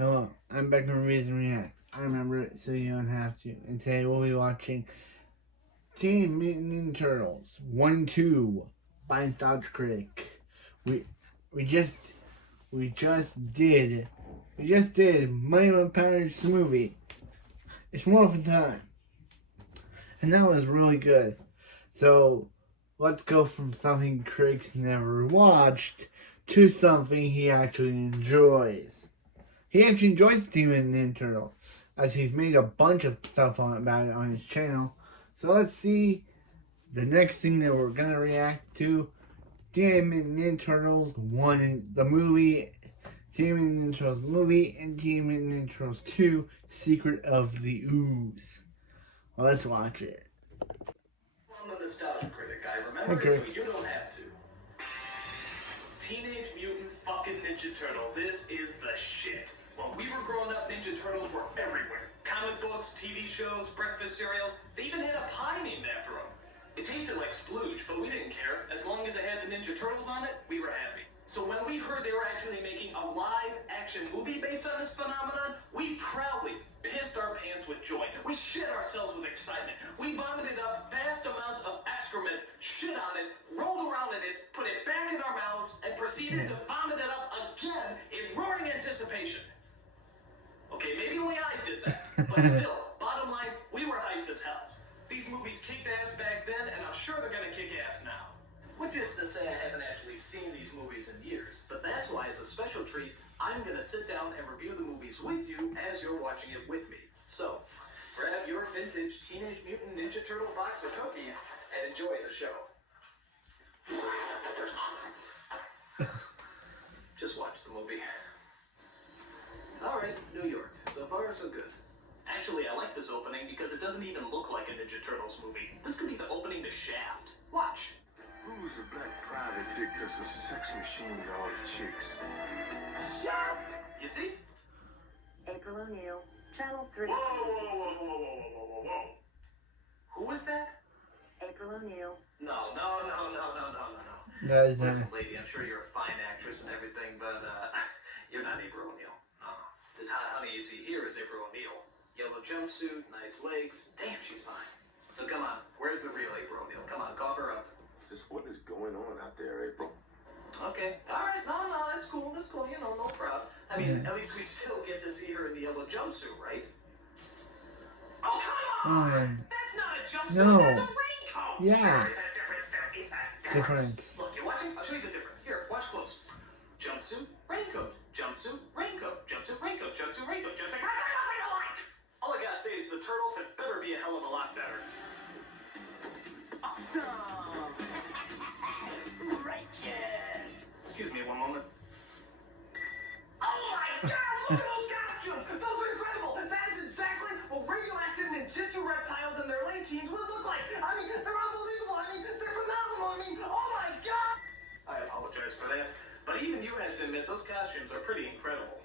Hello, I'm back from Reason Reacts. I remember it, so you don't have to. And today we'll be watching Teenage Mutant Ninja Turtles 1-2 by Nostalgia Critic. We we just we just did Money One Powder's movie. It's Morphin' Time, and that was really good. So let's go from something critics never watched to something he actually enjoys. He actually enjoys the Teenage Ninja Turtle, as he's made a bunch of stuff about it on his channel. So let's see the next thing that we're gonna react to: Teenage Ninja Turtles 1, the movie, Teenage Ninja Turtles movie, and Teenage Ninja Turtles 2: Secret of the Ooze. Well, let's watch it. I'm the Nostalgia Critic. I remember it so you don't have to. Teenage Mutant fucking Ninja Turtle. This is the shit. When we were growing up, Ninja Turtles were everywhere. Comic books, TV shows, breakfast cereals. They even had a pie named after them. It tasted like splooge, but we didn't care. As long as it had the Ninja Turtles on it, we were happy. So when we heard they were actually making a live-action movie based on this phenomenon, we proudly pissed our pants with joy. We shit ourselves with excitement. We vomited up vast amounts of excrement, shit on it, rolled around in it, put it back in our mouths, and proceeded to vomit it up again in roaring anticipation. Okay, maybe only I did that, but still, bottom line, we were hyped as hell. These movies kicked ass back then, and I'm sure they're gonna kick ass now. Which is to say I haven't actually seen these movies in years, but that's why, as a special treat, I'm gonna sit down and review the movies with you as you're watching it with me. So, grab your vintage Teenage Mutant Ninja Turtle box of cookies and enjoy the show. Just watch the movie. Alright, New York. So far, so good. Actually, I like this opening because it doesn't even look like a Ninja Turtles movie. This could be the opening to Shaft. Watch. Who's a black private dick that's a sex machine to all the chicks? Shaft! You see? April O'Neil, Channel 3. Whoa. Who is that? April O'Neil. No. No. Listen, lady, I'm sure you're a fine actress and everything, but you're not April O'Neil. No. This hot honey you see here is April O'Neil. Yellow jumpsuit, nice legs. Damn, she's fine. So come on, where's the real April O'Neil? Come on, cough her up. Just what is going on out there, April? Okay. Alright, no, that's cool, you know, no problem. I mean, at least we still get to see her in the yellow jumpsuit, right? Oh, come on! That's not a jumpsuit, No. that's a raincoat! Yeah. There is a difference. Look, you watching? I'll show you the difference. Here, watch close. Jumpsuit, raincoat. Jumpsuit, raincoat. Jumpsuit, raincoat. Jumpsuit, raincoat. Jumpsuit, raincoat. All I gotta say is the Turtles had better be a hell of a lot better. Awesome! Righteous! Excuse me one moment. Oh my god, look at those costumes! Those are incredible! That's exactly what radioactive ninjutsu reptiles in their late teens would look like! I mean, they're unbelievable! I mean, they're phenomenal! I mean, oh my god! I apologize for that, but even you had to admit those costumes are pretty incredible.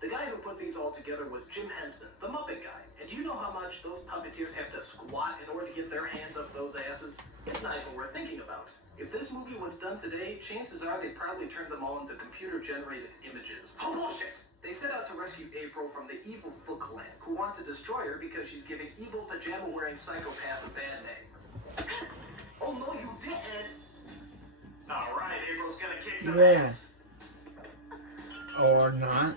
The guy who put these all together was Jim Henson, the Muppet guy. And do you know how much those puppeteers have to squat in order to get their hands up those asses? It's not even worth thinking about. If this movie was done today, chances are they'd probably turn them all into computer-generated images. Oh, bullshit! They set out to rescue April from the evil Foot Clan, who want to destroy her because she's giving evil pajama-wearing psychopaths a bad name. Oh, no, you didn't! Alright, April's gonna kick some ass. Or not.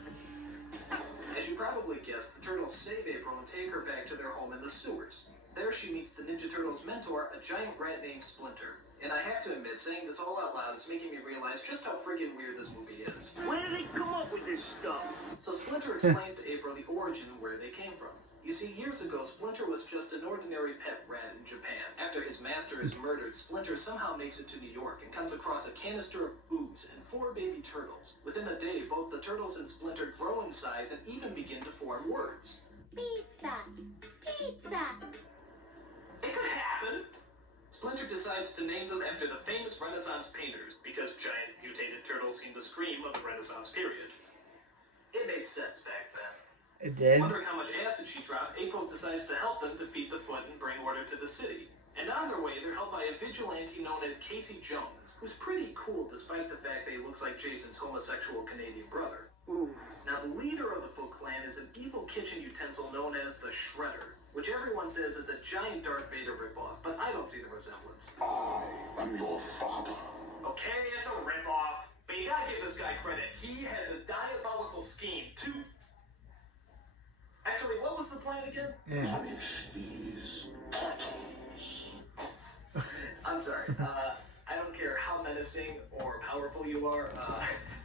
As you probably guessed, the Turtles save April and take her back to their home in the sewers. There she meets the Ninja Turtles' mentor, a giant rat named Splinter. And I have to admit, saying this all out loud is making me realize just how friggin' weird this movie is. Where did they come up with this stuff? So Splinter explains to April the origin and where they came from. You see, years ago, Splinter was just an ordinary pet rat in Japan. After his master is murdered, Splinter somehow makes it to New York and comes across a canister of ooze and 4 baby turtles. Within a day, both the turtles and Splinter grow in size and even begin to form words. Pizza. It could happen. Splinter decides to name them after the famous Renaissance painters, because giant mutated turtles seem to scream of the Renaissance period. It made sense back then. It did. Wondering how much acid she dropped, April decides to help them defeat the Foot and bring order to the city. And on their way, they're helped by a vigilante known as Casey Jones, who's pretty cool despite the fact that he looks like Jason's homosexual Canadian brother. Now, the leader of the Foot Clan is an evil kitchen utensil known as the Shredder, which everyone says is a giant Darth Vader ripoff, but I don't see the resemblance. I am your father. Okay, it's a ripoff, but you gotta give this guy credit. He has a diabolical scheme to... Actually, what was the plan again? Yeah. Punish these turtles. I'm sorry. I don't care how menacing or powerful you are.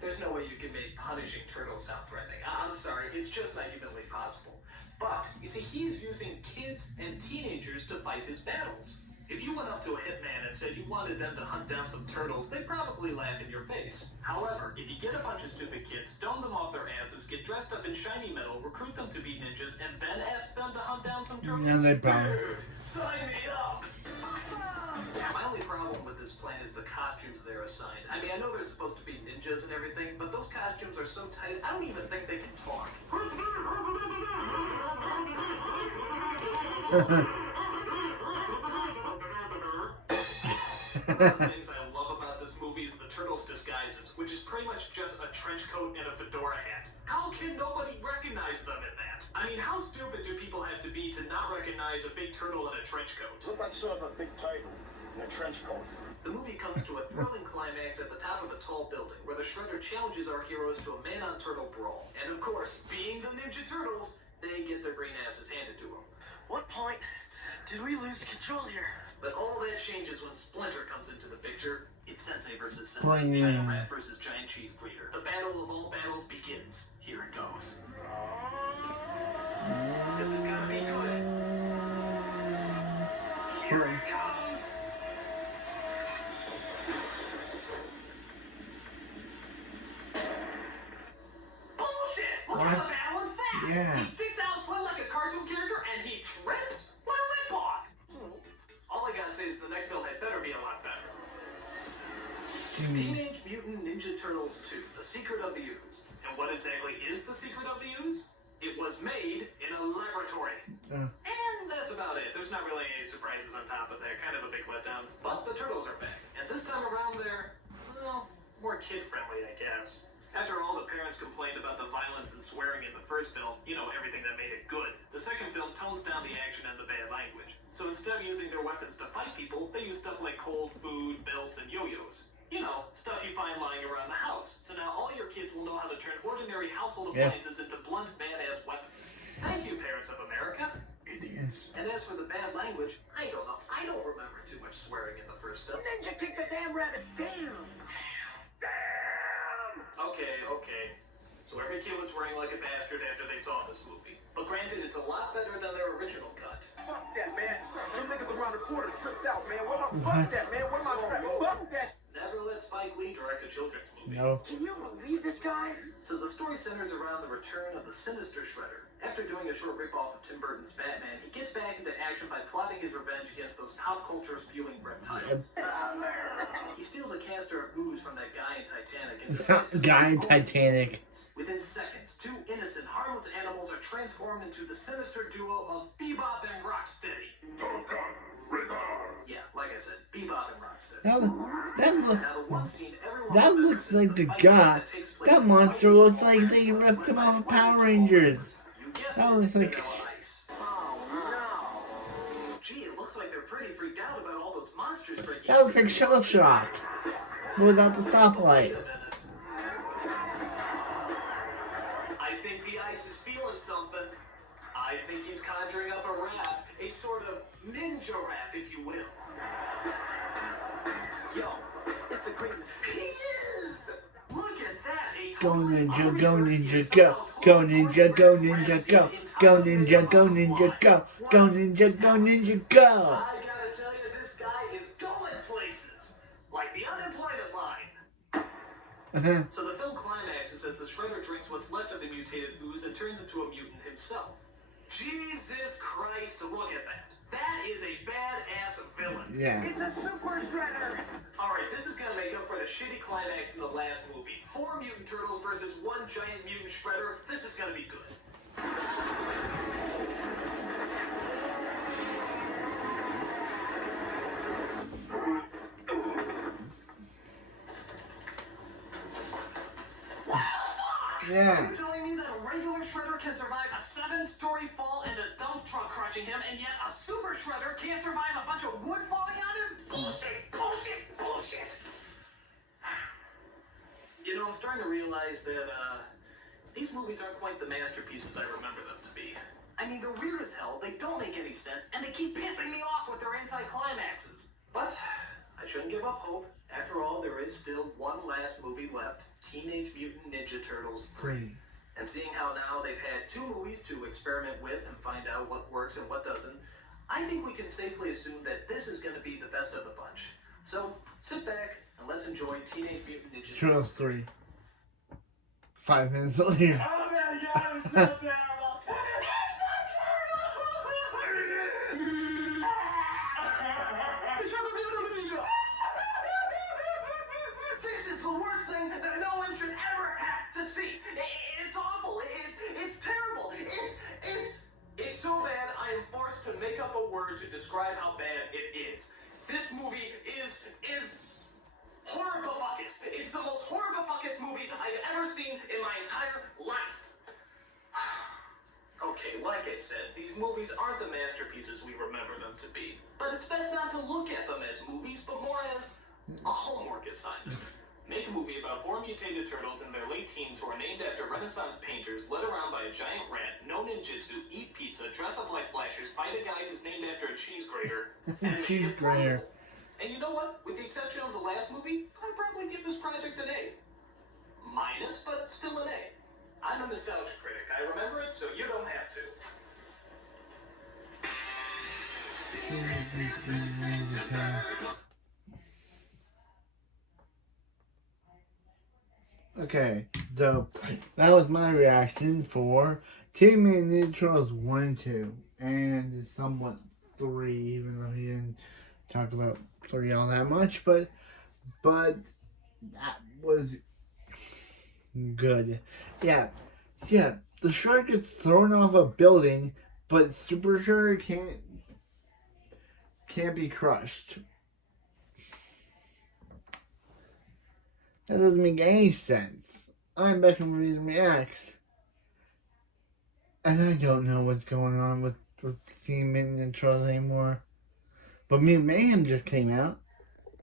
There's no way you can make punishing turtles sound threatening. I'm sorry. It's just not humanly possible. But, you see, he's using kids and teenagers to fight his battles. If you went up to a hitman and said you wanted them to hunt down some turtles, they'd probably laugh in your face. However, if you get a bunch of stupid kids, stone them off their asses, get dressed up in shiny metal, recruit them to be ninjas, and then ask them to hunt down some turtles, Yeah, they probably. dude, sign me up! My only problem with this plan is the costumes they're assigned. I mean, I know they're supposed to be ninjas and everything, but those costumes are so tight, I don't even think they can talk. One of the things I love about this movie is the turtles' disguises, which is pretty much just a trench coat and a fedora hat. How can nobody recognize them in that? I mean, how stupid do people have to be to not recognize a big turtle in a trench coat? Look like sort of a big titan in a trench coat. The movie comes to a thrilling climax at the top of a tall building, where the Shredder challenges our heroes to a man-on-turtle brawl. And of course, being the Ninja Turtles, they get their green asses handed to them. What point did we lose control here? But all that changes when Splinter comes into the picture. It's Sensei versus Sensei, Oh, yeah. Giant Rat versus Giant Cheese Grater. The battle of all battles begins. Here it goes. This is gonna be good. Here it comes. Bullshit! What kind of battle is that? Yeah. He sticks out his foot like a cartoon character and he trips? What a ripoff! All I gotta say is the next film had better be a lot better. Teenage Mutant Ninja Turtles 2, The Secret of the Ooze. And what exactly is The Secret of the Ooze? It was made in a laboratory. And that's about it. There's not really any surprises on top of that. Kind of a big letdown. But the turtles are back. And this time around they're, well, more kid-friendly, I guess. After all the parents complained about the violence and swearing in the first film, you know, everything that made it good, the second film tones down the action and the bad language. So instead of using their weapons to fight people, they use stuff like cold food, belts, and yo-yos. You know, stuff you find lying around the house. So now all your kids will know how to turn ordinary household appliances into blunt, badass weapons. Thank you, parents of America. Idiots. And as for the bad language, I don't know. I don't remember too much swearing in the first film. Ninja kicked the damn rabbit. Damn. Okay. So every kid was swearing like a bastard after they saw this movie. But granted, it's a lot better than their original cut. Fuck that, man. Them niggas around the corner tripped out, man. Fuck that, man. Where my strap? Fuck that. Never let Spike Lee direct a children's movie. No. Can you believe this guy? So the story centers around the return of the sinister Shredder. After doing a short ripoff of Tim Burton's Batman, he gets back into action by plotting his revenge against those pop culture spewing reptiles. He steals a canister of ooze from that guy in Titanic and decides to Guy in transform Titanic. Within seconds, two innocent, harmless animals are transformed into the sinister duo of Bebop and Rocksteady. Yeah, like I said, Bebop and Rocksteady. Now the one scene everyone That remembers looks is like the the fight guy. that takes place That in the monster White looks House like they Fire ripped him off of White House Power Fire. Rangers. You guessed That it, looks like- Vanilla Ice. Oh, no. Gee, it looks like they're pretty freaked out about all those monsters breaking. That looks like Shell Shock. Without the stoplight. Wait a minute. I think the ice is feeling something. I think he's conjuring up a rap, a sort of ninja rap, if you will. Yo, it's the great. He is! Look at that! A Go totally ninja, go unrehearsed ninja, yet go. somehow Go totally ninja, go choreographed ninja, rap go. scene Go entirely ninja, made go up. ninja, go. What Go ninja, go talent? ninja, go. I gotta tell you, this guy is going places. Like the unemployment line. So the film climaxes as the Shredder drinks what's left of the mutated ooze and turns into a mutant himself. Jesus Christ, look at that. That is a badass villain. Yeah. It's a super shredder. Alright, this is gonna make up for the shitty climax in the last movie. 4 mutant turtles versus 1 giant mutant Shredder. This is gonna be good. Yeah. Are you telling me that a regular shredder can survive a 7-story fall and a dump truck crushing him, and yet a super shredder can't survive a bunch of wood falling on him? Bullshit, bullshit, bullshit! You know, I'm starting to realize that, these movies aren't quite the masterpieces I remember them to be. I mean, they're weird as hell, they don't make any sense, and they keep pissing me off with their anti-climaxes. But I shouldn't give up hope. After all, there is still one last movie left, Teenage Mutant Ninja Turtles 3. And seeing how now they've had 2 movies to experiment with and find out what works and what doesn't, I think we can safely assume that this is going to be the best of the bunch. So, sit back and let's enjoy Teenage Mutant Ninja Turtles 3. 5 minutes later. Oh my god, it's so terrible! This is the worst thing that no one should ever have to see. It's awful. It's terrible. It's so bad I am forced to make up a word to describe how bad it is. This movie is horrible-fuckus. It's the most horrible-fuckus movie I've ever seen in my entire life. Okay, like I said, these movies aren't the masterpieces we remember them to be. But it's best not to look at them as movies, but more as a homework assignment. Make a movie about 4 mutated turtles in their late teens who are named after Renaissance painters, led around by a giant rat, know ninjutsu, eat pizza, dress up like flashers, fight a guy who's named after a cheese grater, and make Cheese it plausible. grater. And you know what? With the exception of the last movie, I'd probably give this project an A. Minus, but still an A. I'm a nostalgia critic. I remember it, so you don't have to. Okay, so that was my reaction for Tmnts Ninja Turtles 1 and 2, and somewhat 3, even though he didn't talk about 3 all that much, but that was good. Yeah, the shark gets thrown off a building, but Super Shark can't be crushed. That doesn't make any sense. I'm back from Reason Reacts, and I don't know what's going on with Tmnts Ninja Turtles anymore. But Mutant Mayhem just came out.